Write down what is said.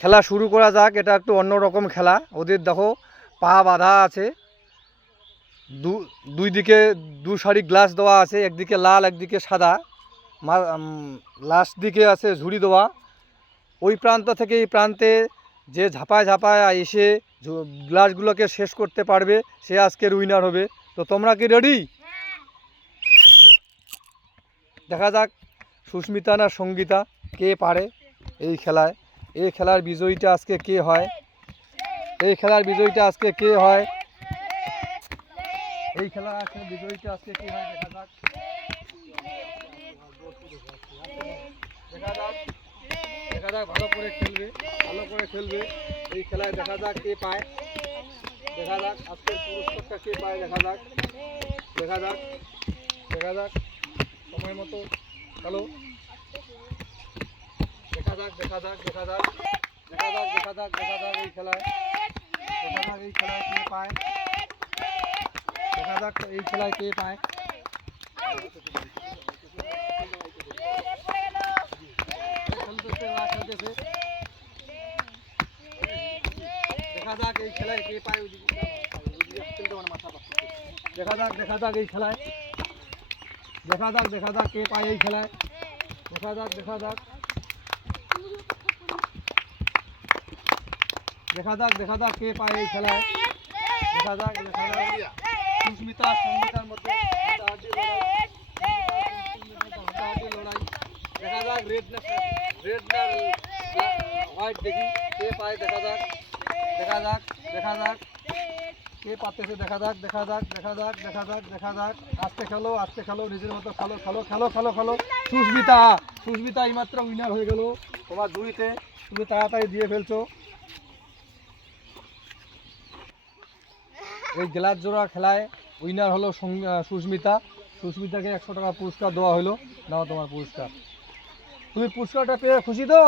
খেলা শুরু করা যাক। এটা একটু অন্যরকম খেলা। ওদের দেখো পা বাঁধা আছে, দুই দিকে দু সারি গ্লাস দেওয়া আছে, একদিকে লাল একদিকে সাদা, লাস্ট দিকে আছে ঝুড়ি দেওয়া। ওই প্রান্ত থেকে এই প্রান্তে যে ঝাঁপায় ঝাঁপায় এসে গ্লাসগুলোকে শেষ করতে পারবে সে আজকের উইনার হবে। তো তোমরা কি রেডি? দেখা যাক সুস্মিতা না সঙ্গীতা কে পারে এই খেলায়। এই খেলার বিজয়ীটা আজকে কে হয়, এই খেলার বিজয়ীটা আজকে কে হয়, এই খেলার আজকে বিজয়ীটা আজকে কে হয় দেখা যাক। দেখা যাক, দেখা যাক ভালো করে খেলবে, ভালো করে খেলবে এই খেলায়। দেখা যাক কে পায়, দেখা যাক আজকের পুরস্কারটা কে পায়। দেখা যাক, দেখা যাক, দেখা যাক সময় মতো হ্যালো। দেখা যাক, দেখা যাক, দেখা যাক, দেখা যাক, দেখা যাক, দেখা যাক এই খেলায়, দেখা যাক এই খেলায় কে পায়, দেখা যাক এই খেলায় কে পায়। দেখা যাক এই খেলায় কে পায়, দেখা যাক, দেখা যাক এই খেলায়, দেখা যাক, দেখা যাক কে পায় এই খেলায়, দেখা যাক, দেখা যাক, দেখা যাক, দেখা যাক কে পায় এই খেলায়, দেখা যাক, দেখা যাক সুস্মিতা সঙ্গীতার মধ্যে হাড্ডাহাড্ডি লড়াই। দেখা যাক রেড না হোয়াইট দেখি কে পায়। দেখা যাক, দেখা যাক, দেখা যাক কে পাতেছে। দেখা যাক, দেখা যাক, দেখা যাক, দেখা যাক, দেখা যাক। আস্তে খেলো, আস্তে খেলো, নিজের মতো খেলো, খেলো, খেলো, খেলো, খেলো। সুস্মিতা, সুস্মিতা এইমাত্র উইনার হয়ে গেল তোমার জুড়িতে, তুমি তাড়াতাড়ি দিয়ে ফেলছো। এই গ্লাস জোড়া খেলায় উইনার হলো সুস্মিতা। সুস্মিতাকে 100 টাকা পুরস্কার দেওয়া হলো। নাও তোমার পুরস্কার। তুমি পুরস্কারটা পেয়ে খুশি তো?